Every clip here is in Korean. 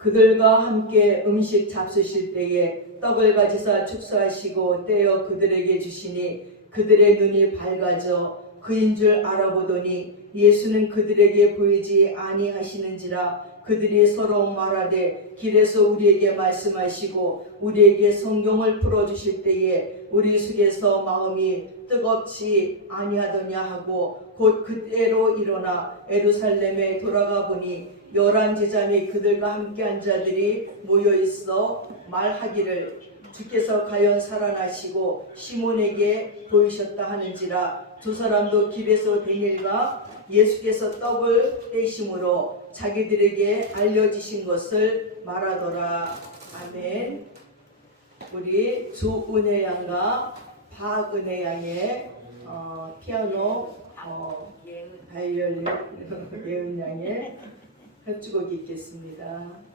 그들과 함께 음식 잡수실 때에 떡을 가지사 축사하시고 떼어 그들에게 주시니 그들의 눈이 밝아져 그인 줄 알아보더니 예수는 그들에게 보이지 아니하시는지라. 그들이 서로 말하되 길에서 우리에게 말씀하시고 우리에게 성경을 풀어주실 때에 우리 속에서 마음이 뜨겁지 아니하더냐 하고 곧 그때로 일어나 예루살렘에 돌아가 보니 11 제자 및 그들과 함께한 자들이 모여있어 말하기를 주께서 과연 살아나시고 시몬에게 보이셨다 하는지라. 두 사람도 길에서 된 일과 예수께서 떡을 떼심으로 자기들에게 알려주신 것을 말하더라. 아멘. 우리 조은혜 양과 박은혜 양의 피아노, 바이올린 예은 양의 협주곡이 있겠습니다.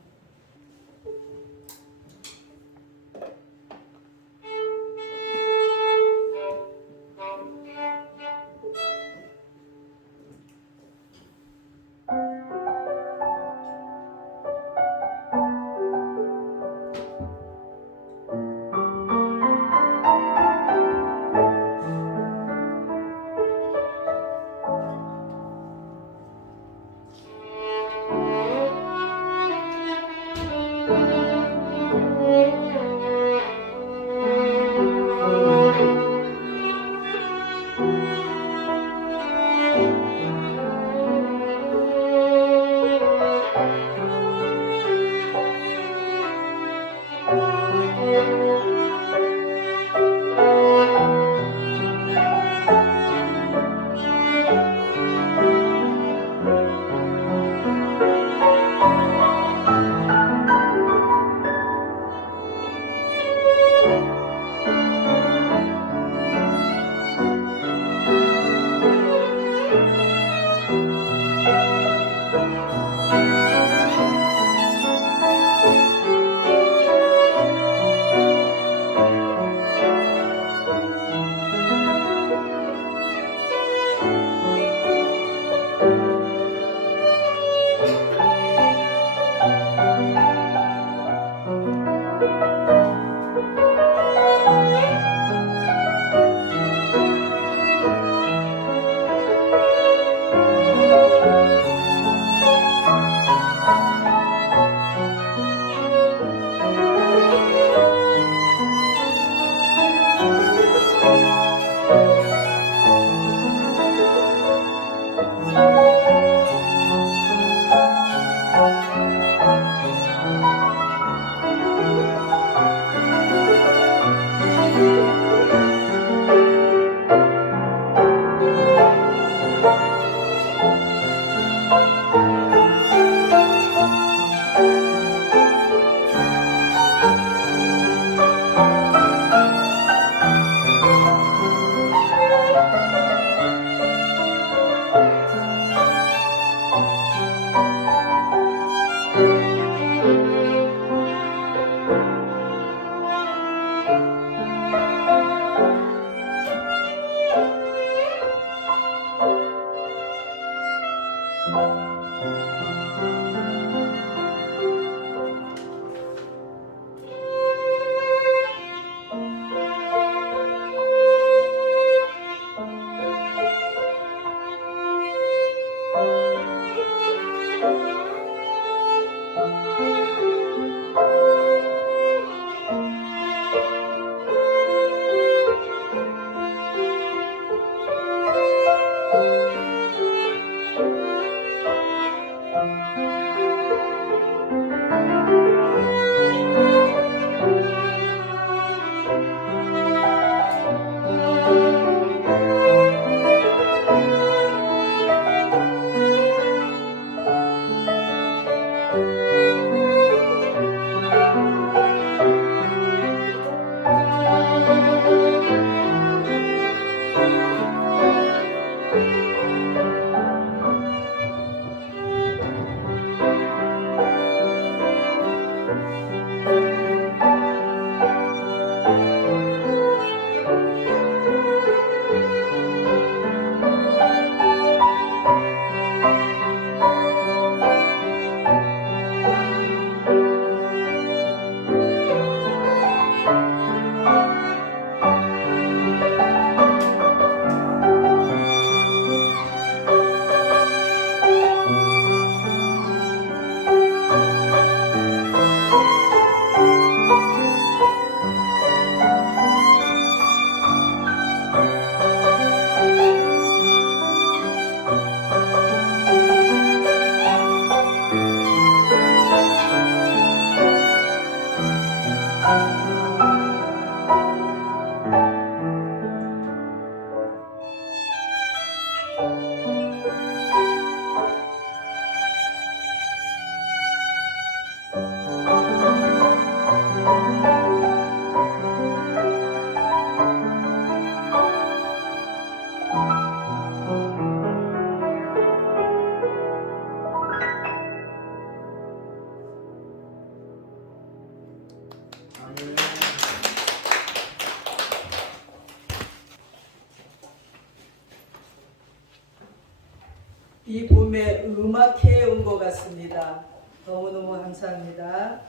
이 봄에 음악회에 온 것 같습니다. 너무너무 감사합니다.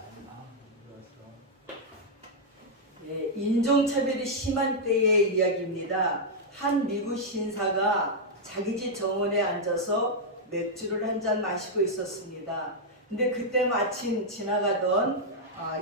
네, 인종차별이 심한 때의 이야기입니다. 한 미국 신사가 자기 집 정원에 앉아서 맥주를 한 잔 마시고 있었습니다. 근데 그때 마침 지나가던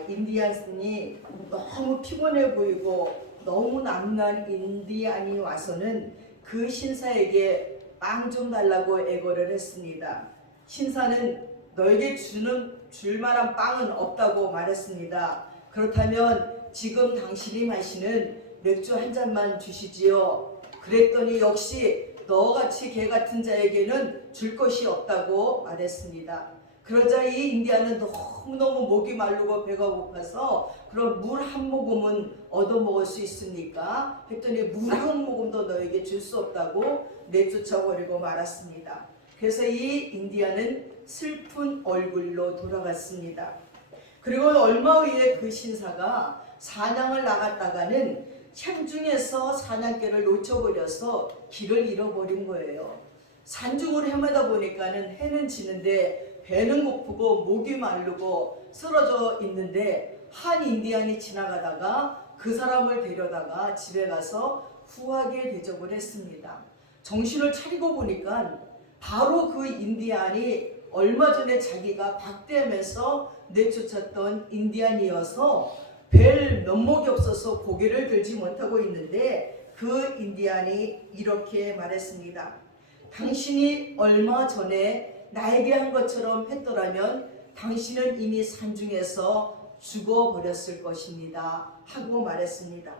인디안이 너무 피곤해 보이고 너무 남난 인디안이 와서는 그 신사에게 빵 좀 달라고 애걸을 했습니다. 신사는 너에게 줄 만한 빵은 없다고 말했습니다. 그렇다면 지금 당신이 마시는 맥주 한 잔만 주시지요. 그랬더니 역시 너같이 개 같은 자에게는 줄 것이 없다고 말했습니다. 그러자 이 인디안은 너무너무 목이 마르고 배가 고파서 그럼 물 한 모금은 얻어먹을 수 있습니까? 했더니 물 한 모금도 너에게 줄 수 없다고 내쫓아버리고 말았습니다. 그래서 이 인디안은 슬픈 얼굴로 돌아갔습니다. 그리고 얼마 후에 그 신사가 사냥을 나갔다가는 산중에서 사냥개를 놓쳐버려서 길을 잃어버린 거예요. 산중으로 헤매다 보니까는 해는 지는데 배는 고프고 목이 마르고 쓰러져 있는데 한 인디안이 지나가다가 그 사람을 데려다가 집에 가서 후하게 대접을 했습니다. 정신을 차리고 보니까 바로 그 인디안이 얼마 전에 자기가 박대하면서 내쫓았던 인디안이어서 뵐 면목이 없어서 고개를 들지 못하고 있는데 그 인디안이 이렇게 말했습니다. 당신이 얼마 전에 나에게 한 것처럼 했더라면 당신은 이미 산중에서 죽어버렸을 것입니다. 하고 말했습니다.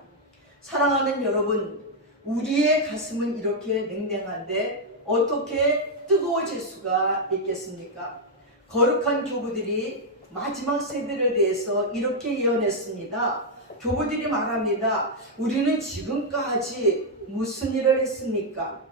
사랑하는 여러분, 우리의 가슴은 이렇게 냉랭한데 어떻게 뜨거워질 수가 있겠습니까? 거룩한 교부들이 마지막 세대를 대해서 이렇게 예언했습니다. 교부들이 말합니다. 우리는 지금까지 무슨 일을 했습니까?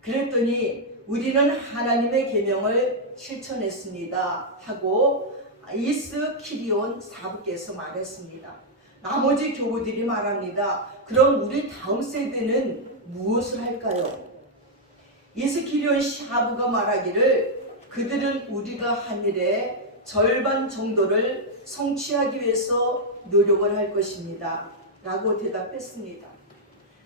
그랬더니 우리는 하나님의 계명을 실천했습니다. 하고 이스키리온 사부께서 말했습니다. 나머지 교부들이 말합니다. 그럼 우리 다음 세대는 무엇을 할까요? 이스키리온 사부가 말하기를 그들은 우리가 한 일의 절반 정도를 성취하기 위해서 노력을 할 것입니다. 라고 대답했습니다.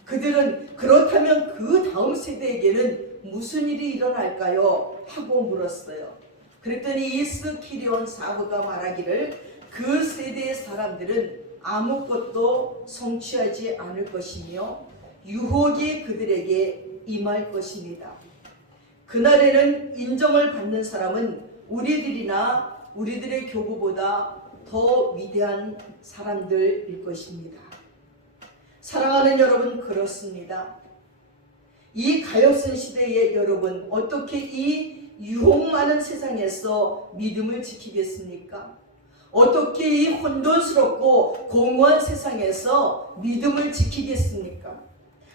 그들은 그렇다면 그 다음 세대에게는 무슨 일이 일어날까요? 하고 물었어요. 그랬더니 이스키리온 사부가 말하기를 그 세대의 사람들은 아무것도 성취하지 않을 것이며 유혹이 그들에게 임할 것입니다. 그날에는 인정을 받는 사람은 우리들의 교부보다 더 위대한 사람들일 것입니다. 사랑하는 여러분, 그렇습니다. 이 가엾은 시대에 여러분 어떻게 이 유혹 많은 세상에서 믿음을 지키겠습니까? 어떻게 이 혼돈스럽고 공허한 세상에서 믿음을 지키겠습니까?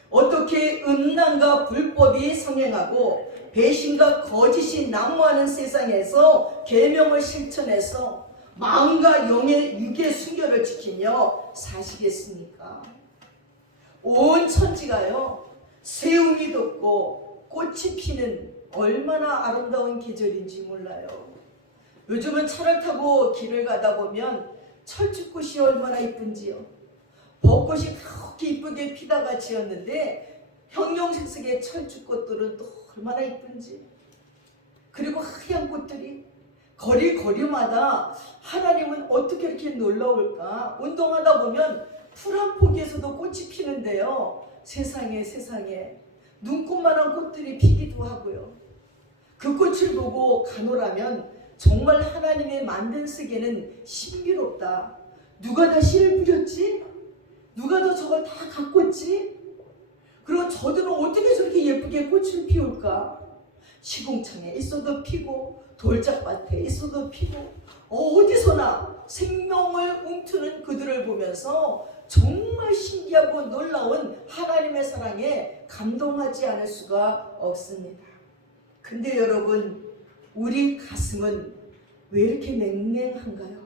어떻게 음란과 불법이 성행하고 배신과 거짓이 난무하는 세상에서 계명을 실천해서 마음과 영의 육의 순결을 지키며 사시겠습니까? 온 천지가요 세움이 돋고 꽃이 피는 얼마나 아름다운 계절인지 몰라요. 요즘은 차를 타고 길을 가다 보면 철쭉꽃이 얼마나 이쁜지요. 벚꽃이 그렇게 이쁘게 피다가 지었는데 형형색색의 철쭉꽃들은 또 얼마나 이쁜지. 그리고 하얀 꽃들이 거리마다 하나님은 어떻게 이렇게 놀라울까. 운동하다 보면 풀 한 포기에서도 꽃이 피는데요. 세상에 눈꽃만한 꽃들이 피기도 하고요. 그 꽃을 보고 가노라면 정말 하나님의 만든 세계는 신비롭다. 누가 다 씨를 뿌렸지? 누가 더 저걸 다 가꿨지? 그리고 저들은 어떻게 저렇게 예쁘게 꽃을 피울까? 시궁창에 있어도 피고 돌짝밭에 있어도 피고 어디서나 생명을 움트는 그들을 보면서 정말 신기하고 놀라운 하나님의 사랑에 감동하지 않을 수가 없습니다. 근데 여러분, 우리 가슴은 왜 이렇게 냉랭한가요?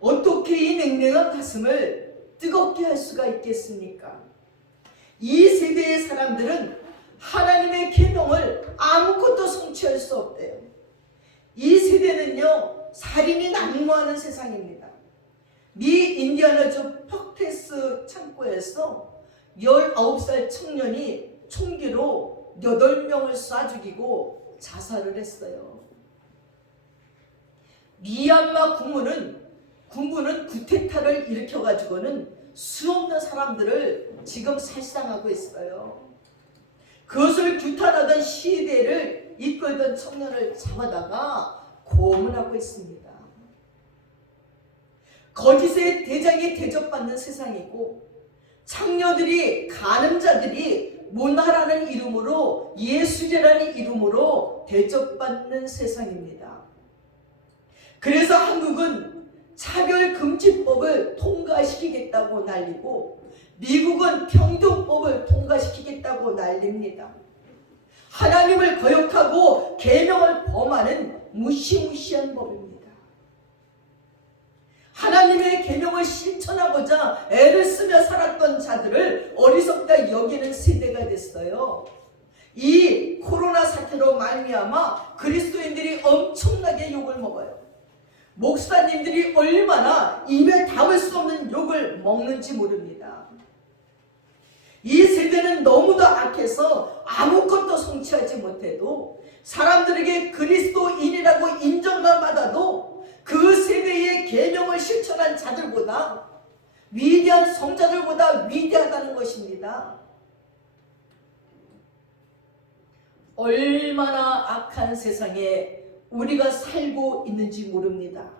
어떻게 이 냉랭한 가슴을 뜨겁게 할 수가 있겠습니까? 이 세대의 사람들은 하나님의 계명을 수 없대요. 이 세대는요, 살인이 난무하는 세상입니다. 미 인디아나주 퍽테스 창고에서 19살 청년이 총기로 8명을 쏴 죽이고 자살을 했어요. 미얀마 군부는 쿠데타를 일으켜가지고는 수없는 사람들을 지금 살상하고 있어요. 그것을 규탄하던 시대를 이끌던 청년을 잡아다가 고문하고 있습니다. 거짓의 대장이 대접받는 세상이고, 창녀들이, 간음자들이 문화라는 이름으로, 예술이라는 이름으로 대접받는 세상입니다. 그래서 한국은 차별금지법을 통과시키겠다고 난리고, 미국은 평등법을 통과시키겠다고 난립니다. 하나님을 거역하고 계명을 범하는 무시무시한 법입니다. 하나님의 계명을 실천하고자 애를 쓰며 살았던 자들을 어리석다 여기는 세대가 됐어요. 이 코로나 사태로 말미암아 그리스도인들이 엄청나게 욕을 먹어요. 목사님들이 얼마나 입에 담을 수 없는 욕을 먹는지 모릅니다. 이 세대는 너무도 악해서 아무것도 성취하지 못해도 사람들에게 그리스도인이라고 인정만 받아도 그 세대의 계명을 실천한 자들보다, 위대한 성자들보다 위대하다는 것입니다. 얼마나 악한 세상에 우리가 살고 있는지 모릅니다.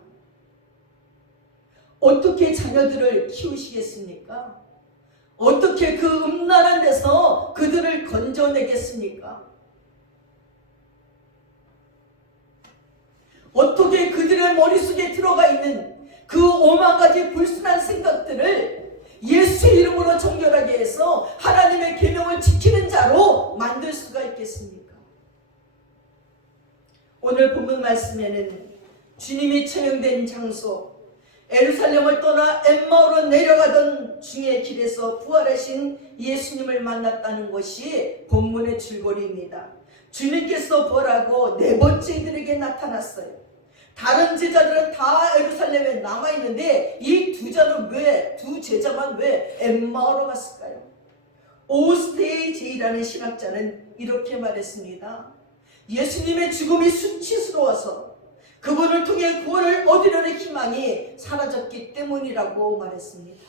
어떻게 자녀들을 키우시겠습니까? 어떻게 그 음란한 데서 그들을 건져내겠습니까? 어떻게 그들의 머릿속에 들어가 있는 그 5만 가지 불순한 생각들을 예수의 이름으로 정결하게 해서 하나님의 계명을 지키는 자로 만들 수가 있겠습니까? 오늘 본문 말씀에는 주님이 처형된 장소, 예루살렘을 떠나 엠마오로 내려가던 중의 길에서 부활하신 예수님을 만났다는 것이 본문의 줄거리입니다. 주님께서 부활하고 네 번째 이들에게 나타났어요. 다른 제자들은 다 예루살렘에 남아있는데 이 두 제자만 왜 엠마오로 갔을까요? 오스테이 제이라는 신학자는 이렇게 말했습니다. 예수님의 죽음이 수치스러워서 그분을 통해 구원을 얻으려는 희망이 사라졌기 때문이라고 말했습니다.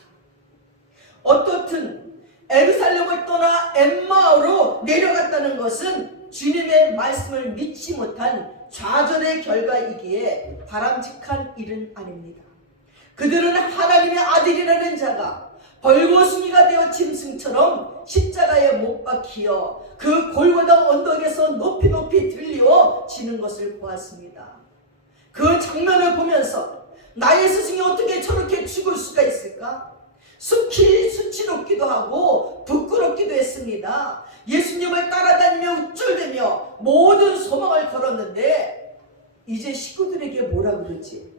어떻든 예루살렘을 떠나 엠마오로 내려갔다는 것은 주님의 말씀을 믿지 못한 좌절의 결과이기에 바람직한 일은 아닙니다. 그들은 하나님의 아들이라는 자가 벌거숭이가 되어 짐승처럼 십자가에 못 박히어 그 골고다 언덕에서 높이 높이 들려지는 것을 보았습니다. 그 장면을 보면서 나의 스승이 어떻게 저렇게 죽을 수가 있을까? 수치롭기도 하고 부끄럽기도 했습니다. 예수님을 따라다니며 우쭐대며 모든 소망을 걸었는데 이제 식구들에게 뭐라 그러지?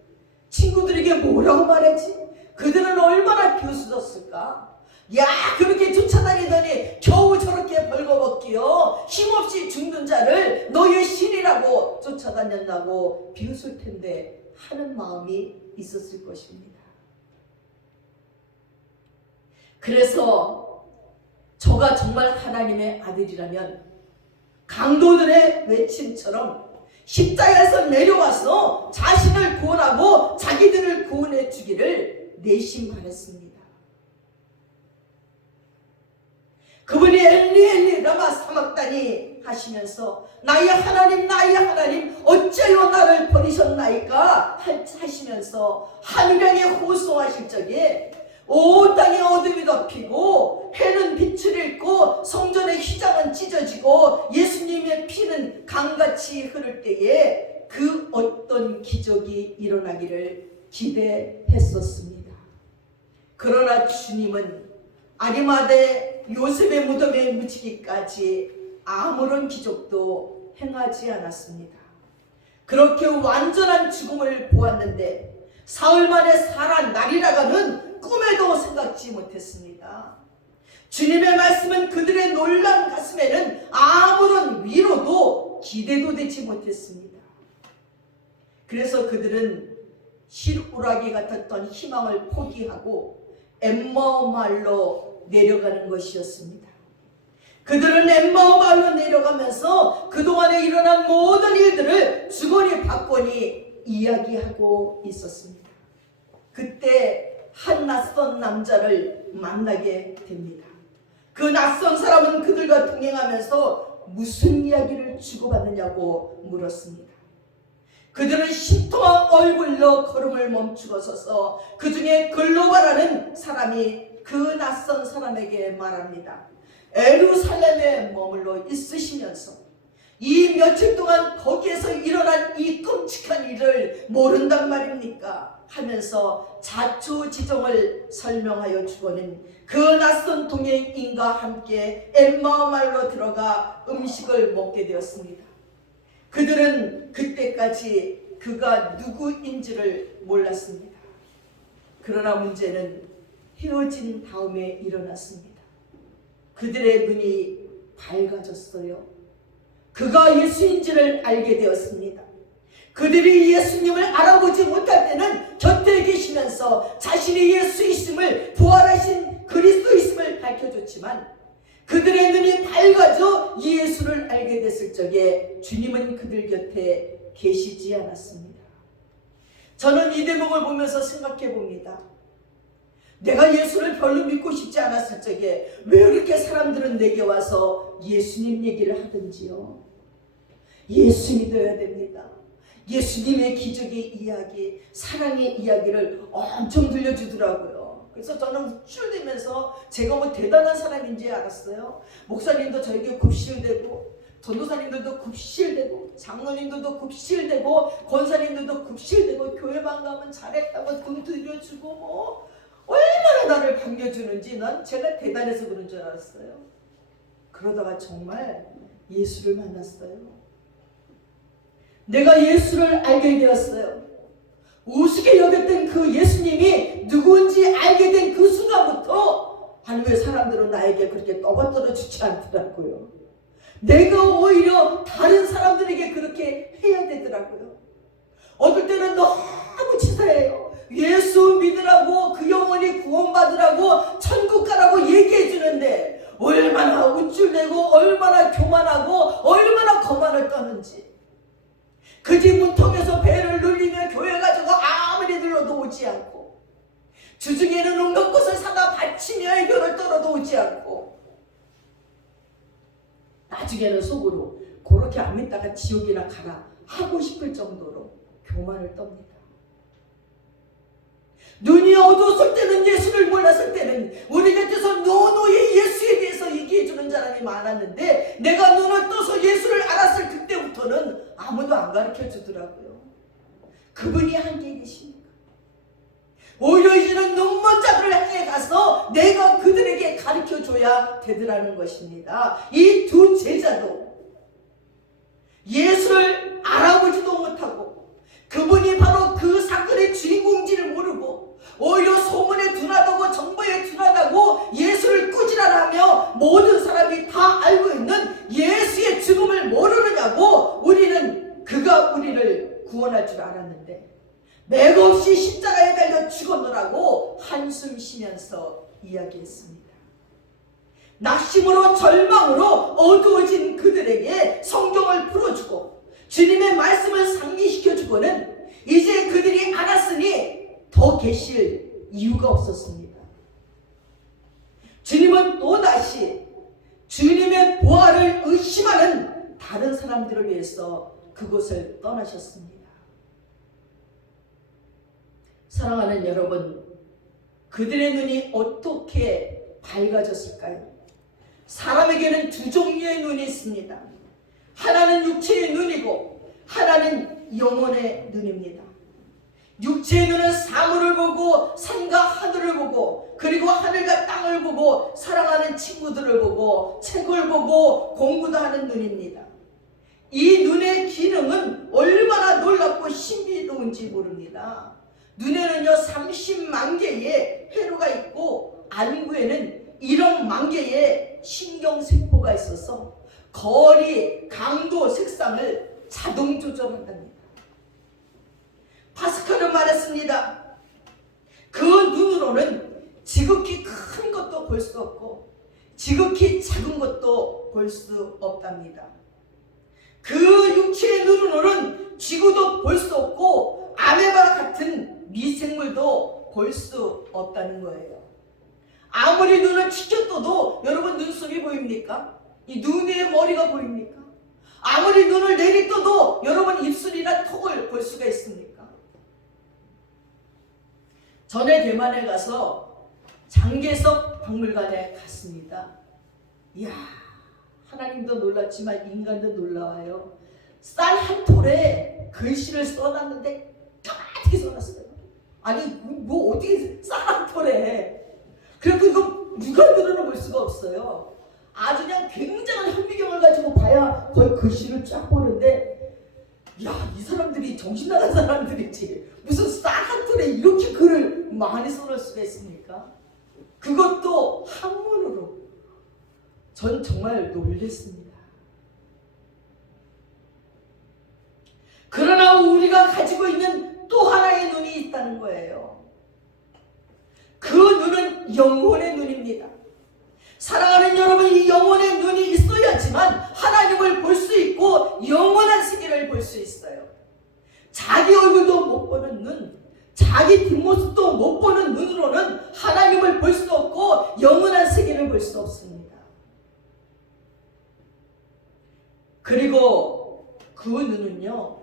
친구들에게 뭐라고 말했지? 그들은 얼마나 비웃어졌을까? 야, 그렇게 쫓아다니더니 겨우 저렇게 벌거벗기요 힘없이 죽는 자를 너의 신이라고 쫓아다녔다고 비웃을 텐데 하는 마음이 있었을 것입니다. 그래서 저가 정말 하나님의 아들이라면 강도들의 외침처럼 십자가에서 내려와서 자신을 구원하고 자기들을 구원해 주기를 내심 바랬습니다. 그분이 엘리 엘리 라마 사막다니 하시면서 나의 하나님 어찌하여 나를 버리셨나이까 하시면서 하늘에 호소하실 적에 온 땅에 어둠이 덮이고 해는 빛을 잃고 성전의 휘장은 찢어지고 예수님의 피는 강같이 흐를 때에 그 어떤 기적이 일어나기를 기대했었습니다. 그러나 주님은 아리마대 요셉의 무덤에 묻히기까지 아무런 기적도 행하지 않았습니다. 그렇게 완전한 죽음을 보았는데 사흘 만에 살아나리라고는 꿈에도 생각지 못했습니다. 주님의 말씀은 그들의 놀란 가슴에는 아무런 위로도 기대도 되지 못했습니다. 그래서 그들은 실오라기 같았던 희망을 포기하고 엠마오 마을로 내려가는 것이었습니다. 그들은 엠마오 마을로 내려가면서 그동안에 일어난 모든 일들을 주거니 받거니 이야기하고 있었습니다. 그때 한 낯선 남자를 만나게 됩니다. 그 낯선 사람은 그들과 동행하면서 무슨 이야기를 주고받느냐고 물었습니다. 그들은 신통한 얼굴로 걸음을 멈추고 서서 그 중에 글로바라는 사람이 그 낯선 사람에게 말합니다. 예루살렘에 머물러 있으시면서 이 며칠 동안 거기에서 일어난 이 끔찍한 일을 모른단 말입니까? 하면서 자초지종을 설명하여 주고는 그 낯선 동행인과 함께 엠마오 마을로 들어가 음식을 먹게 되었습니다. 그들은 그때까지 그가 누구인지를 몰랐습니다. 그러나 문제는 헤어진 다음에 일어났습니다. 그들의 눈이 밝아졌어요. 그가 예수인지를 알게 되었습니다. 그들이 예수님을 알아보지 못할 때는 곁에 계시면서 자신이 예수이심을, 부활하신 그리스도이심을 밝혀줬지만 그들의 눈이 밝아져 예수를 알게 됐을 적에 주님은 그들 곁에 계시지 않았습니다. 저는 이 대목을 보면서 생각해 봅니다. 내가 예수를 별로 믿고 싶지 않았을 적에 왜 이렇게 사람들은 내게 와서 예수님 얘기를 하든지요. 예수 믿어야 됩니다. 예수님의 기적의 이야기, 사랑의 이야기를 엄청 들려주더라고요. 그래서 저는 흡출되면서 제가 뭐 대단한 사람인지 알았어요. 목사님도 저에게 굽실대고, 전도사님들도 굽실대고, 장로님들도 굽실대고, 권사님들도 굽실대고, 교회만 가면 잘했다고 등 들여주고 뭐 얼마나 나를 반겨주는지 난 제가 대단해서 그런 줄 알았어요. 그러다가 정말 예수를 만났어요. 내가 예수를 알게 되었어요. 우습게 여겼던 그 예수님이 누구인지 알게 된 그 순간부터 아니 왜 사람들은 나에게 그렇게 떠받들어 주지 않더라고요. 내가 오히려 다른 사람들에게 그렇게 해야 되더라고요. 어떨 때는 너무 치사해요. 예수 믿으라고, 그 영혼이 구원받으라고, 천국 가라고 얘기해 주는데 얼마나 우쭐대고 얼마나 교만하고 얼마나 거만을 떠는지. 그 집 문통에서 배를 눌리며 교회 가지고 아무리 들러도 오지 않고, 주중에는 온갖 것을 사다 바치며 애교를 떨어도 오지 않고, 나중에는 속으로 그렇게 안 믿다가 지옥이나 가라 하고 싶을 정도로 교만을 떱니다. 눈이 어두웠을 때는, 예수를 몰랐을 때는 우리 곁에서 노노의 예수에 대해서 얘기해 주는 사람이 많았는데, 내가 눈을 떠서 예수를 알았을 그때부터는 아무도 안 가르쳐 주더라고요. 그분이 한계에 계십니까? 오히려 이제는 눈먼 자들을 향해 가서 내가 그들에게 가르쳐 줘야 되더라는 것입니다. 이 두 제자도 예수를 알아보지도 못하고, 그분이 바로 그 사건의 주인공인지를 모르고, 오히려 소문에 둔하다고, 정보에 둔하다고 예수를 꾸지랄하며 모든 사람이 다 알고 있는 예수의 죽음을 모르느냐고, 우리는 그가 우리를 구원할 줄 알았는데 맥없이 십자가에 달려 죽었노라고 한숨 쉬면서 이야기했습니다. 낙심으로 절망으로 어두워진 그들에게 성경을 풀어주고 주님의 말씀을 상기시켜주고는 이제 그들이 알았으니 더 계실 이유가 없었습니다. 주님은 또다시 주님의 부활을 의심하는 다른 사람들을 위해서 그곳을 떠나셨습니다. 사랑하는 여러분, 그들의 눈이 어떻게 밝아졌을까요? 사람에게는 두 종류의 눈이 있습니다. 하나는 육체의 눈이고 하나는 영혼의 눈입니다. 육체의 눈은 사물을 보고 산과 하늘을 보고, 그리고 하늘과 땅을 보고, 사랑하는 친구들을 보고, 책을 보고 공부도 하는 눈입니다. 이 눈의 기능은 얼마나 놀랍고 신비로운지 모릅니다. 눈에는요 30만 개의 회로가 있고 안구에는 1억 만 개의 신경세포가 있어서 거리, 강도, 색상을 자동 조절한답니다. 파스칼은 말했습니다. 그 눈으로는 지극히 큰 것도 볼 수 없고 지극히 작은 것도 볼 수 없답니다. 그 육체의 눈으로는 지구도 볼 수 없고 아메바 같은 미생물도 볼 수 없다는 거예요. 아무리 눈을 치켜떠도 여러분 눈썹이 보입니까? 이 눈 위에 머리가 보입니까? 아무리 눈을 내리떠도 여러분 입술이나 턱을 볼 수가 있습니까? 전에 대만에 가서 장개석 박물관에 갔습니다. 이야, 하나님도 놀랐지만 인간도 놀라워요. 쌀 한 톨에 글씨를 써놨는데 까맣게 써놨어요. 아니 뭐 어떻게 쌀 한 톨에, 그래도 이거 누가 들어는 볼 수가 없어요. 아주 그냥 굉장한 현미경을 가지고 봐야 거의 글씨를 쫙 보는데, 야, 이 사람들이 정신 나간 사람들이지 무슨 쌀 한 톨에 이렇게 글을 많이 써놓을 수가 있습니까? 그것도 한문으로. 전 정말 놀랬습니다. 그러나 우리가 가지고 있는 또 하나의 눈이 있다는 거예요. 그 눈은 영혼의 눈입니다. 사랑하는 여러분, 이 영혼의 눈이 있어야지만 하나님을 볼 수 있고 영원한 세계를 볼 수 있어요. 자기 얼굴도 못 보는 눈, 자기 뒷모습도 못 보는 눈으로는 하나님을 볼 수 없고 영원한 세계를 볼 수 없습니다. 그리고 그 눈은요,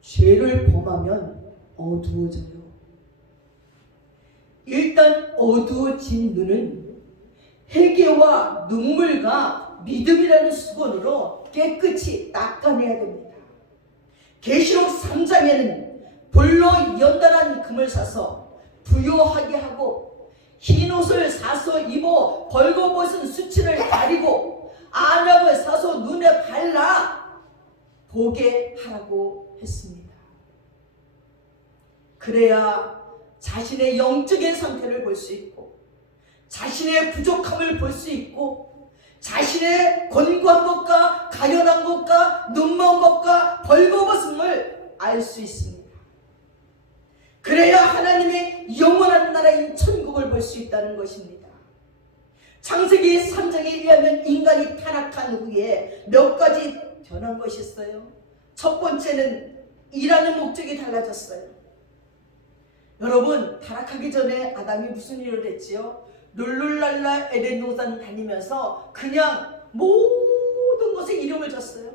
죄를 범하면 어두워져요. 일단 어두워진 눈은 회개와 눈물과 믿음이라는 수건으로 깨끗이 닦아내야 됩니다. 계시록 3장에는 볼로 연단한 금을 사서 부요하게 하고 흰 옷을 사서 입어 벌거벗은 수치를 가리고 안약을 사서 눈에 발라 보게 하라고 했습니다. 그래야 자신의 영적인 상태를 볼 수 있고 자신의 부족함을 볼 수 있고 자신의 권고한 것과 가련한 것과 눈먼 것과 벌거벗음을 알 수 있습니다. 그래야 하나님의 영원한 나라인 천국을 볼 수 있다는 것입니다. 창세기 3장에 의하면 인간이 타락한 후에 몇 가지 변한 것이 있어요. 첫 번째는 일하는 목적이 달라졌어요. 여러분, 타락하기 전에 아담이 무슨 일을 했지요? 룰룰랄라 에덴 동산 다니면서 그냥 모든 것에 이름을 줬어요.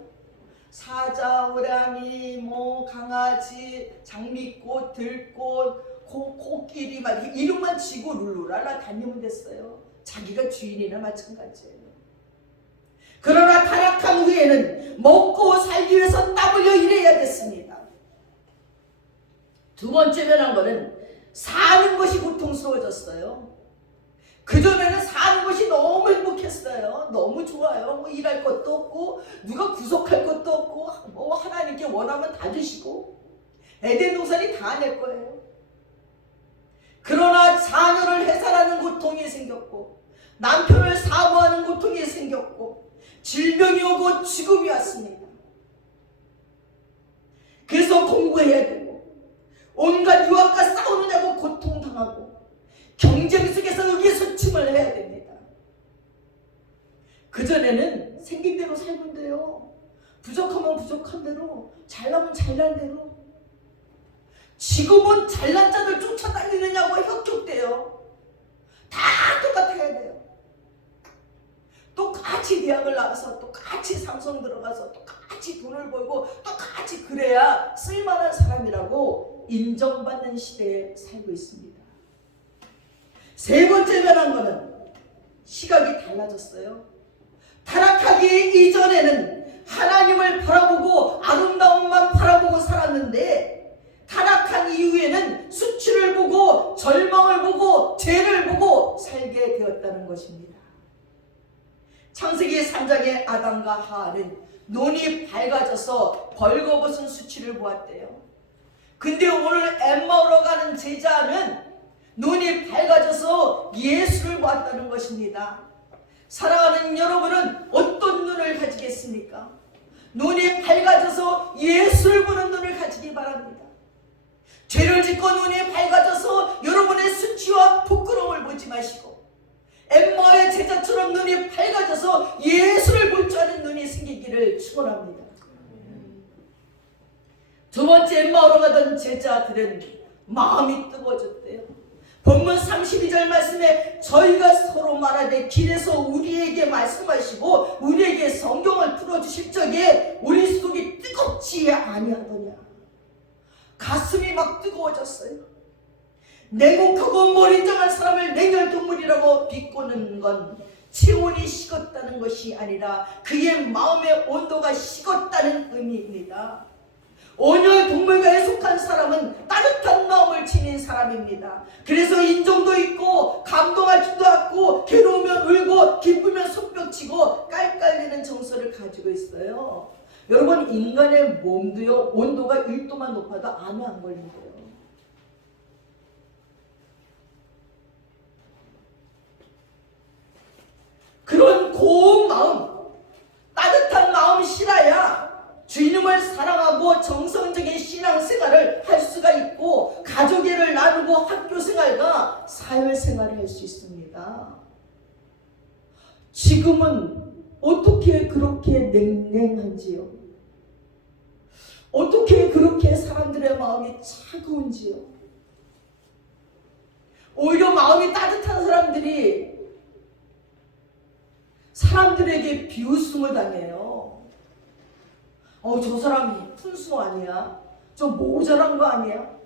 사자, 호랑이, 강아지, 장미꽃, 들꽃, 코끼리 막 이름만 지고 룰루랄라 다니면 됐어요. 자기가 주인이나 마찬가지예요. 그러나 타락한 후에는 먹고 살기 위해서 땀 흘려 일해야 됐습니다. 두 번째 변한 거는 사는 것이 고통스러워졌어요. 그전에는 사는 것이 너무 행복했어요. 너무 좋아요. 일할 것도 없고 누가 구속할 것도 없고 하나님께 원하면 다 주시고 에덴 동산이 다 내 거예요. 그러나 자녀를 해산하는 고통이 생겼고 남편을 사모하는 고통이 생겼고 질병이 오고 죽음이 왔습니다. 그래서 공부해야 되고 온갖 유학과 싸우느냐고 고통당하고 경쟁 속에서 의기소침을 해야 됩니다. 그전에는 생긴 대로 살면 돼요. 부족하면 부족한 대로, 잘나면 잘난 대로. 지금은 잘난 자들 쫓아다니느냐고 혁격돼요. 다 똑같아야 돼요. 똑같이 대학을 나가서 똑같이 삼성 들어가서 똑같이 돈을 벌고 똑같이 그래야 쓸만한 사람이라고 인정받는 시대에 살고 있습니다. 세 번째 변한 거는 시각이 달라졌어요. 타락하기 이전에는 하나님을 바라보고 아름다움만 바라보고 살았는데 타락한 이후에는 수치를 보고 절망을 보고 죄를 보고 살게 되었다는 것입니다. 창세기 3장의 아담과 하와는 눈이 밝아져서 벌거벗은 수치를 보았대요. 근데 오늘 엠마오로 가는 제자는 눈이 밝아져서 예수를 보았다는 것입니다. 사랑하는 여러분은 어떤 눈을 가지겠습니까? 눈이 밝아져서 예수를 보는 눈을 가지기 바랍니다. 죄를 짓고 눈이 밝아져서 여러분의 수치와 부끄러움을 보지 마시고 엠마의 제자처럼 눈이 밝아져서 예수를 볼 줄 아는 눈이 생기기를 축원합니다. 두 번째 엠마오로 가던 제자들은 마음이 뜨거워졌대요. 본문 32절 말씀에 저희가 서로 말하되 길에서 우리에게 말씀하시고 우리에게 성경을 풀어주실 적에 우리 속이 뜨겁지 아니하더냐. 가슴이 막 뜨거워졌어요. 냉혹하고 몰인정한 사람을 냉혈동물이라고 비꼬는 건 체온이 식었다는 것이 아니라 그의 마음의 온도가 식었다는 의미입니다. 온열 동물가에 속한 사람은 따뜻한 마음을 지닌 사람입니다. 그래서 인정도 있고 감동하지도 않고 괴로우면 울고 기쁘면 손뼉치고 깔깔대는 정서를 가지고 있어요. 여러분, 인간의 몸도요, 온도가 1도만 높아도 암에 안 걸린대요. 그런 고운 마음, 따뜻한 마음이시라야 주님을 사랑하고 정성적인 신앙생활을 할 수가 있고 가족애를 나누고 학교생활과 사회생활을 할 수 있습니다. 지금은 어떻게 그렇게 냉랭한지요? 어떻게 그렇게 사람들의 마음이 차가운지요? 오히려 마음이 따뜻한 사람들이 사람들에게 비웃음을 당해요. 저 사람이 푼수 아니야? 좀 모자란 거 아니야?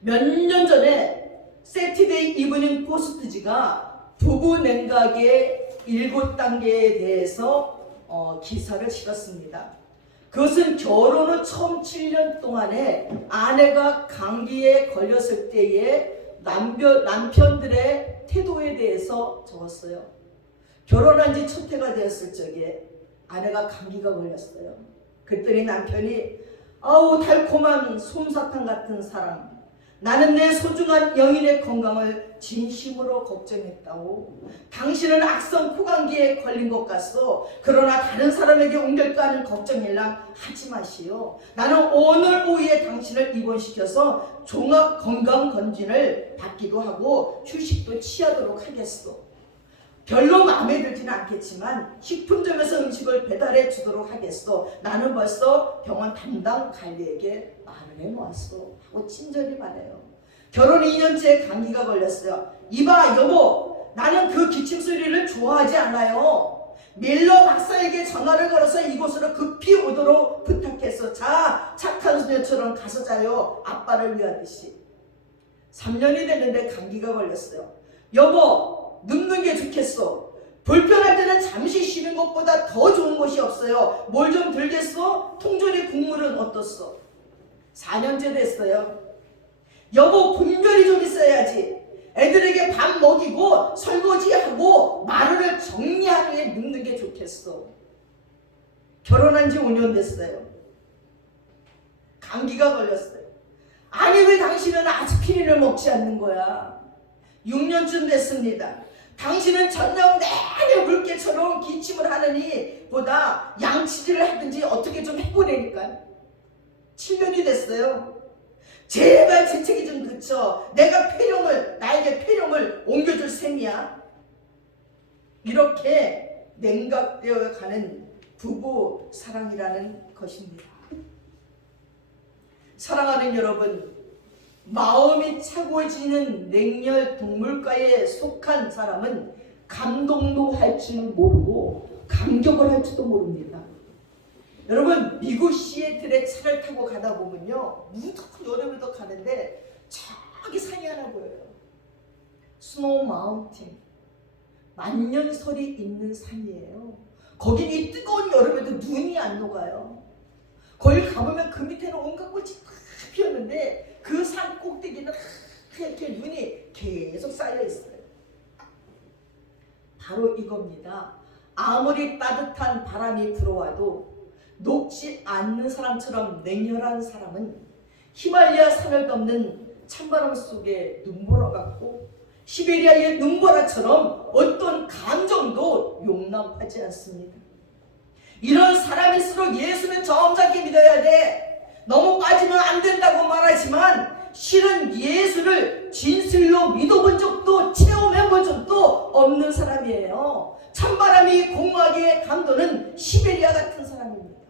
몇 년 전에 세티데이 이브닝 포스트지가 부부 냉각의 7단계에 대해서 기사를 실었습니다. 그것은 결혼 후 처음 7년 동안에 아내가 감기에 걸렸을 때의 남편들의 태도에 대해서 적었어요. 결혼한 지 첫 해가 되었을 적에 아내가 감기가 걸렸어요. 그랬더니 남편이 아우 달콤한 솜사탕 같은 사랑, 나는 내 소중한 영인의 건강을 진심으로 걱정했다고. 당신은 악성 포감기에 걸린 것 같소. 그러나 다른 사람에게 옮길까 하는 걱정일랑 하지 마시오. 나는 오늘 오후에 당신을 입원시켜서 종합 건강검진을 받기도 하고 휴식도 취하도록 하겠소. 별로 마음에 들지는 않겠지만 식품점에서 음식을 배달해 주도록 하겠소. 나는 벌써 병원 담당 관리에게 말을 해놓았소 하고 친절히 말해요. 결혼 2년째 감기가 걸렸어요. 이봐 여보, 나는 그 기침 소리를 좋아하지 않아요. 밀러 박사에게 전화를 걸어서 이곳으로 급히 오도록 부탁했어. 자, 착한 소녀처럼 가서 자요. 아빠를 위하듯이. 3년이 됐는데 감기가 걸렸어요. 여보, 눕는 게 좋겠어. 불편할 때는 잠시 쉬는 것보다 더 좋은 것이 없어요. 뭘 좀 들겠어? 통조리 국물은 어떻소? 4년째 됐어요. 여보, 분별이 좀 있어야지. 애들에게 밥 먹이고 설거지하고 마루를 정리한 후에 눕는 게 좋겠어. 결혼한 지 5년 됐어요. 감기가 걸렸어요. 아니 왜 당신은 아스피린을 먹지 않는 거야? 6년쯤 됐습니다. 당신은 전녕 내내 물개처럼 기침을 하느니 보다 양치질을 하든지 어떻게 좀 해보라니까. 7년이 됐어요. 제발 재채기 좀 그쳐. 나에게 폐렴을 옮겨줄 셈이야. 이렇게 냉각되어 가는 부부 사랑이라는 것입니다. 사랑하는 여러분, 마음이 차고해지는 냉혈 동물과에 속한 사람은 감동도 할 줄 모르고 감격을 할 줄도 모릅니다. 여러분, 미국 시애틀에 차를 타고 가다 보면요, 무더운 여름에도 가는데 저기 산이 하나 보여요. 스노우 마운틴, 만년설이 있는 산이에요. 거긴 이 뜨거운 여름에도 눈이 안 녹아요. 거기 가보면 그 밑에는 온갖 꽃이 다 피었는데 그 산 꼭대기는 이렇게 눈이 계속 쌓여 있어요. 바로 이겁니다. 아무리 따뜻한 바람이 들어와도 녹지 않는 사람처럼 냉혈한 사람은 히말라야 산을 덮는 찬바람 속에 눈보라 같고 시베리아의 눈보라처럼 어떤 감정도 용납하지 않습니다. 이런 사람일수록 예수는 점잖게 믿어야 돼. 너무 빠지면 안 된다고 말하지만 실은 예수를 진실로 믿어본 적도 체험해본 적도 없는 사람이에요. 찬바람이 공허하게 감도는 시베리아 같은 사람입니다.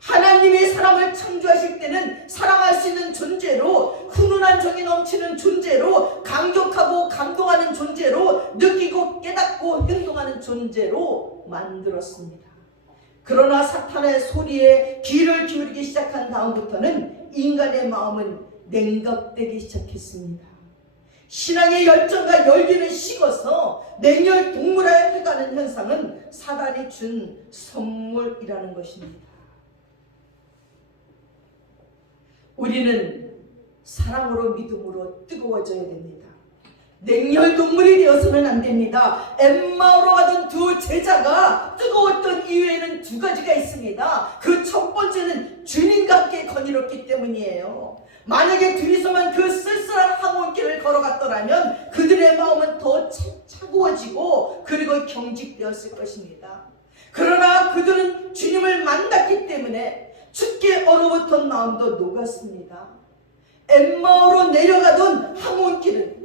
하나님이 사람을 창조하실 때는 사랑할 수 있는 존재로, 훈훈한 정이 넘치는 존재로, 강력하고 감동하는 존재로, 느끼고 깨닫고 행동하는 존재로 만들었습니다. 그러나 사탄의 소리에 귀를 기울이기 시작한 다음부터는 인간의 마음은 냉각되기 시작했습니다. 신앙의 열정과 열기는 식어서 냉혈 동물화해 가는 현상은 사단이 준 선물이라는 것입니다. 우리는 사랑으로 믿음으로 뜨거워져야 됩니다. 냉혈 동물이 되어서는 안 됩니다. 엠마오로 가던 두 제자가 뜨거웠던 이유에는 두 가지가 있습니다. 그 첫 번째는 주님과 함께 거닐었기 때문이에요. 만약에 둘이서만 그 쓸쓸한 항원길을 걸어갔더라면 그들의 마음은 더 차가워지고 그리고 경직되었을 것입니다. 그러나 그들은 주님을 만났기 때문에 춥게 얼어붙은 마음도 녹았습니다. 엠마오로 내려가던 항원길은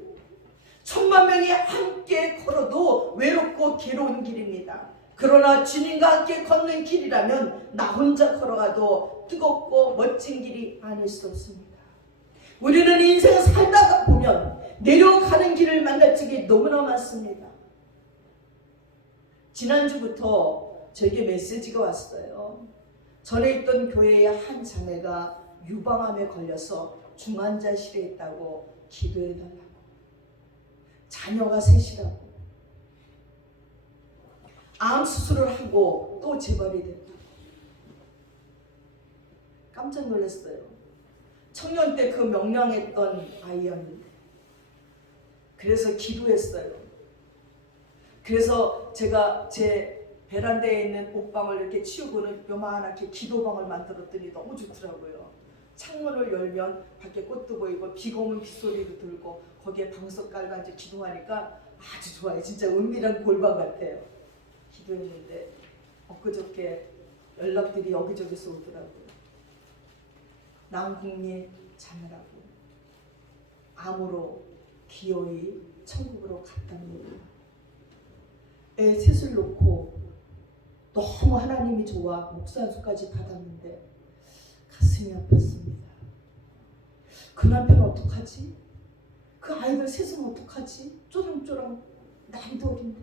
1000만 명이 함께 걸어도 외롭고 괴로운 길입니다. 그러나 주님과 함께 걷는 길이라면 나 혼자 걸어가도 뜨겁고 멋진 길이 아닐 수 없습니다. 우리는 인생 살다가 보면 내려가는 길을 만날 적이 너무나 많습니다. 지난주부터 저에게 메시지가 왔어요. 전에 있던 교회의 한 자매가 유방암에 걸려서 중환자실에 있다고 기도해달라고. 자녀가 셋이라고. 암 수술을 하고 또 재발이 됐다고. 깜짝 놀랐어요. 청년 때 그 명랑했던 아이였는데. 그래서 기도했어요. 그래서 제가 제 베란다에 있는 옷방을 이렇게 치우고는 요만하게 기도방을 만들었더니 너무 좋더라고요. 창문을 열면 밖에 꽃도 보이고 비가 오면 빗소리도 들고 거기에 방석 깔고 이제 기도하니까 아주 좋아요. 진짜 은밀한 골방 같아요. 기도했는데 엊그저께 연락들이 여기저기서 오더라고요. 남궁리 자매라고 암으로 기어이 천국으로 갔답니다. 애 셋을 놓고 너무 하나님이 좋아 목산수까지 받았는데 가슴이 아팠습니다. 그 남편 어떡하지? 그 아이들 셋은 어떡하지? 쪼랑쪼랑 나이도 어린데.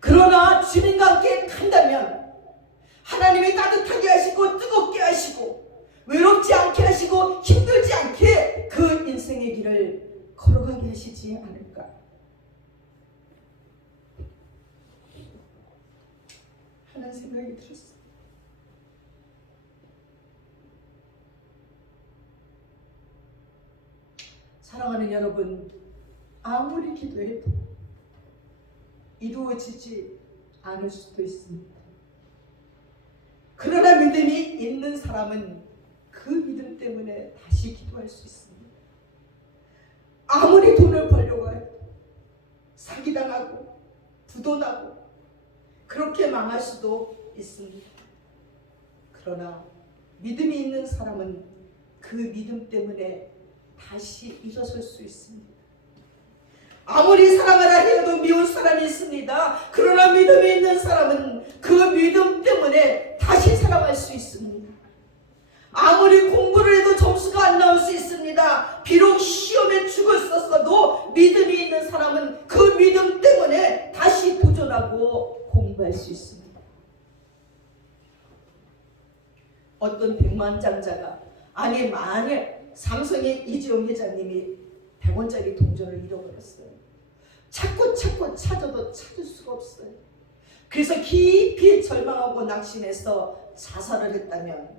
그러나 주님과 함께 간다면 하나님이 따뜻하게 하시고 뜨겁게 하시고 외롭지 않게 하시고 힘들지 않게 그 인생의 길을 걸어가게 하시지 않을까. 하는 생각이 들었어요. 사랑하는 여러분, 아무리 기도해도 이루어지지 않을 수도 있습니다. 그러나 믿음이 있는 사람은 그 믿음 때문에 다시 기도할 수 있습니다. 아무리 돈을 벌려고 해도 사기당하고 부도나고 그렇게 망할 수도 있습니다. 그러나 믿음이 있는 사람은 그 믿음 때문에 다시 일어설 수 있습니다. 아무리 사랑하라 해도 미운 사람이 있습니다. 그러나 믿음이 있는 사람은 그 믿음 때문에 다시 사랑할 수 있습니다. 아무리 공부를 해도 점수가 안 나올 수 있습니다. 비록 시험에 죽었었어도 믿음이 있는 사람은 그 믿음 때문에 다시 도전하고 공부할 수 있습니다. 어떤 백만장자가 아니 만약 삼성의 이지용 회장님이 100원짜리 동전을 잃어버렸어요. 찾고 찾아도 찾을 수가 없어요. 그래서 깊이 절망하고 낙심해서 자살을 했다면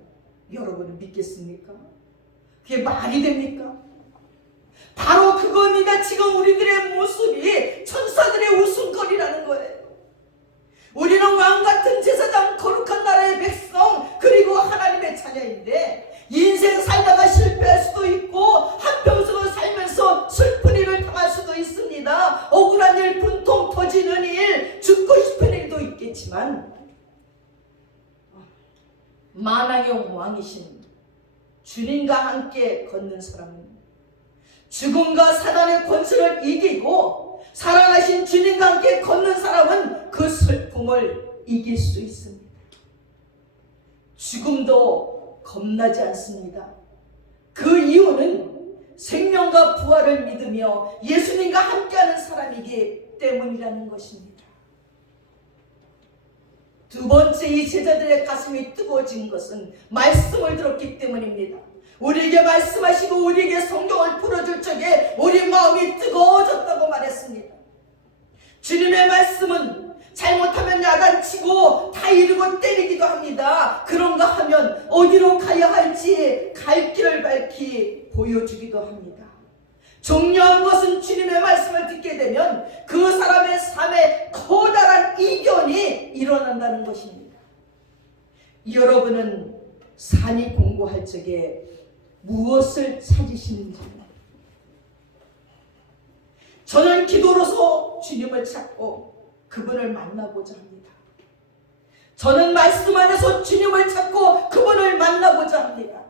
여러분은 믿겠습니까? 그게 말이 됩니까? 바로 그겁니다. 지금 우리들의 모습이 천사들의 웃음거리라는 거예요. 우리는 왕같은 제사장, 거룩한 나라의 백성, 그리고 하나님의 자녀인데 인생 살다가 실패할 수도 있고 넘어지는 일, 죽고 싶은 일도 있겠지만 만왕의 왕이신 주님과 함께 걷는 사람은 죽음과 사단의 권세를 이기고 살아나신 주님과 함께 걷는 사람은 그 슬픔을 이길 수 있습니다. 죽음도 겁나지 않습니다. 그 이유는 생명과 부활을 믿으며 예수님과 함께하는 사람이기 때문이라는 것입니다. 두 번째, 이 제자들의 가슴이 뜨거워진 것은 말씀을 들었기 때문입니다. 우리에게 말씀하시고 우리에게 성경을 풀어줄 적에 우리 마음이 뜨거워졌다고 말했습니다. 주님의 말씀은 잘못하면 야단치고 다 이르고 때리기도 합니다. 그런가 하면 어디로 가야 할지 갈 길을 밝히 보여주기도 합니다. 중요한 것은 주님의 말씀을 듣게 되면 그 사람의 삶에 커다란 이변이 일어난다는 것입니다. 여러분은 산이 공고할 적에 무엇을 찾으시는지? 저는 기도로서 주님을 찾고 그분을 만나고자 합니다. 저는 말씀 안에서 주님을 찾고 그분을 만나고자 합니다.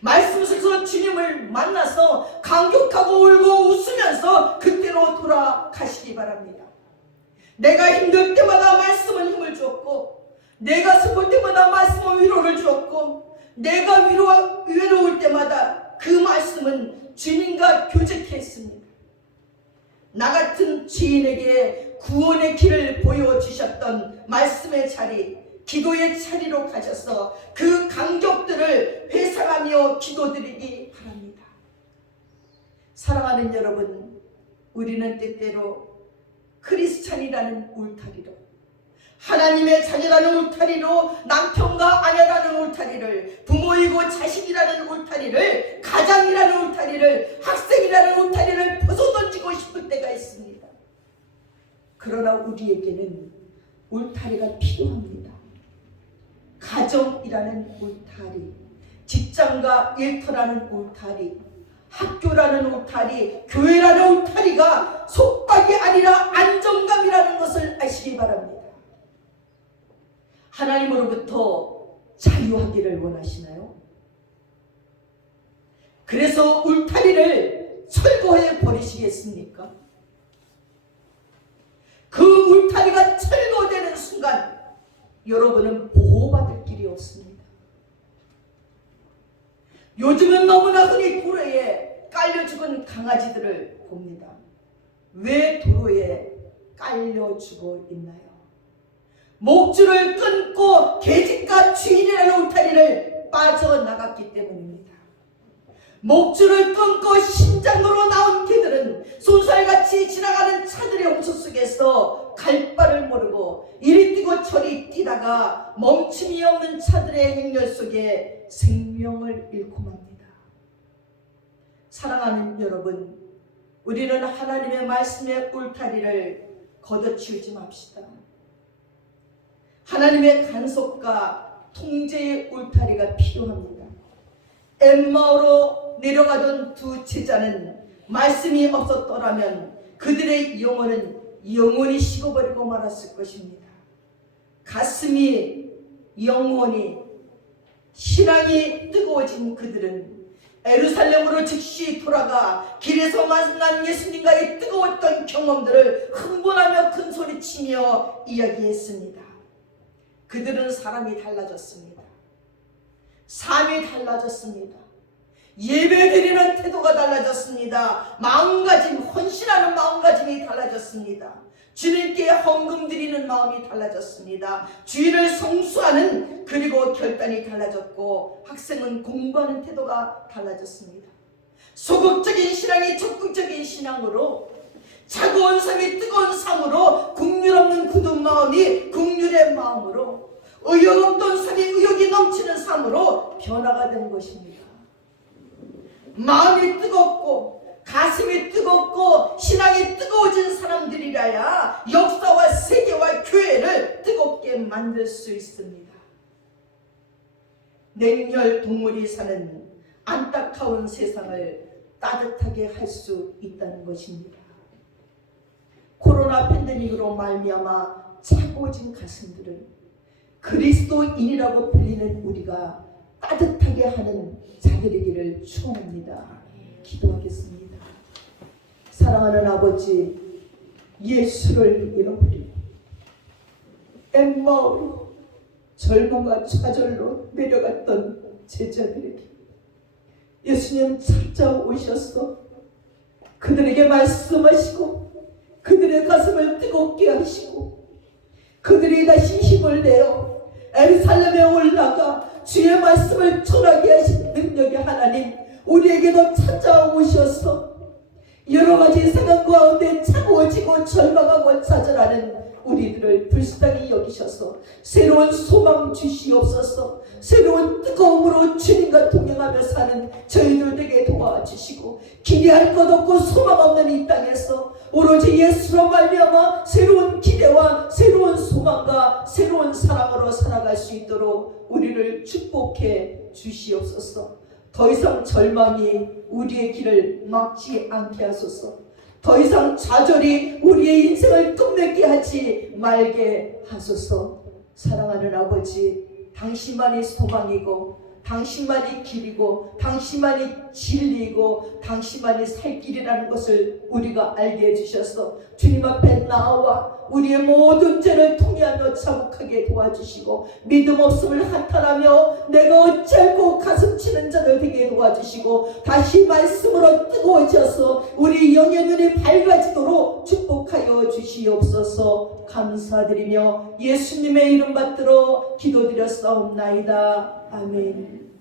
말씀 속에서 주님을 만나서 감격하고 울고 웃으면서 그때로 돌아가시기 바랍니다. 내가 힘들 때마다 말씀은 힘을 주었고, 내가 슬플 때마다 말씀은 위로를 주었고, 내가 외로울 때마다 그 말씀은 주님과 교제케 했습니다. 나 같은 죄인에게 구원의 길을 보여주셨던 말씀의 자리, 기도의 자리로 가셔서 그 감격들을 회상하며 기도드리기 바랍니다. 사랑하는 여러분, 우리는 때때로 크리스찬이라는 울타리로, 하나님의 자녀라는 울타리로, 남편과 아내라는 울타리를, 부모이고 자식이라는 울타리를, 가장이라는 울타리를, 학생이라는 울타리를 벗어던지고 싶을 때가 있습니다. 그러나 우리에게는 울타리가 필요합니다. 가정이라는 울타리, 직장과 일터라는 울타리, 학교라는 울타리, 교회라는 울타리가 속박이 아니라 안정감이라는 것을 아시기 바랍니다. 하나님으로부터 자유하기를 원하시나요? 그래서 울타리를 철거해 버리시겠습니까? 그 울타리가 철거되는 순간 여러분은 보호받을 길이 없습니다. 요즘은 너무나 흔히 도로에 깔려 죽은 강아지들을 봅니다. 왜 도로에 깔려 죽어 있나요? 목줄을 끊고 계집과 주인이라는 울타리를 빠져나갔기 때문입니다. 목줄을 끊고 심장으로 나온 개들은 쏜살같이 지나가는 차들의 홍수 속에서 갈 바를 모르고 이리 뛰고 저리 뛰다가 멈춤이 없는 차들의 행렬 속에 생명을 잃고 맙니다. 사랑하는 여러분, 우리는 하나님의 말씀의 울타리를 걷어치우지 맙시다. 하나님의 간섭과 통제의 울타리가 필요합니다. 엠마오로 내려가던 두 제자는 말씀이 없었더라면 그들의 영혼은 영원히 식어버리고 말았을 것입니다. 가슴이, 영혼이, 신앙이 뜨거워진 그들은 에루살렘으로 즉시 돌아가 길에서 만난 예수님과의 뜨거웠던 경험들을 흥분하며 큰소리치며 이야기했습니다. 그들은 사람이 달라졌습니다. 삶이 달라졌습니다. 예배드리는 태도가 달라졌습니다. 마음가짐, 헌신하는 마음가짐이 달라졌습니다. 주님께 헌금 드리는 마음이 달라졌습니다. 주일을 성수하는 그리고 결단이 달라졌고, 학생은 공부하는 태도가 달라졌습니다. 소극적인 신앙이 적극적인 신앙으로, 차가운 삶이 뜨거운 삶으로, 국률 없는 굳은 마음이 국률의 마음으로, 의욕 없던 삶이 의욕이 넘치는 삶으로 변화가 되는 것입니다. 마음이 뜨겁고 가슴이 뜨겁고 신앙이 뜨거워진 사람들이라야 역사와 세계와 교회를 뜨겁게 만들 수 있습니다. 냉혈 동물이 사는 안타까운 세상을 따뜻하게 할 수 있다는 것입니다. 코로나 팬데믹으로 말미암아 차가워진 가슴들을 그리스도인이라고 불리는 우리가 따뜻하게 하는 자들이기를 축원합니다. 기도하겠습니다. 사랑하는 아버지, 예수를 잃어버리고 엠마오로 절망과 좌절로 내려갔던 제자들에게 예수님 찾아오셔서 그들에게 말씀하시고 그들의 가슴을 뜨겁게 하시고 그들이 다시 힘을 내어 예루살렘에 올라가 주의 말씀을 전하게 하신 능력의 하나님, 우리에게도 찾아오셔서 여러 가지 상황 가운데 차가워지고 절망하고 좌절하는 우리들을 불쌍히 여기셔서 새로운 소망 주시옵소서. 새로운 뜨거움으로 주님과 동행하며 사는 저희들 되게 도와주시고, 기대할 것 없고 소망 없는 이 땅에서 오로지 예수로 말미암아 새로운 기대와 새로운 소망과 새로운 사랑으로 살아갈 수 있도록 우리를 축복해 주시옵소서. 더 이상 절망이 우리의 길을 막지 않게 하소서. 더 이상 좌절이 우리의 인생을 끝맺게 하지 말게 하소서. 사랑하는 아버지, 당신만이 소망이고 당신만이 길이고 당신만이 진리이고 당신만이 살 길이라는 것을 우리가 알게 해주셔서 주님 앞에 나와 우리의 모든 죄를 통회하며 자복하게 도와주시고, 믿음 없음을 한탄하며 내가 어찌할꼬 가슴치는 자들 되게 도와주시고, 다시 말씀으로 뜨거워져서 우리 영의 눈이 밝아지도록 축복하여 주시옵소서. 감사드리며 예수님의 이름 받들어 기도드렸사옵나이다. 아멘.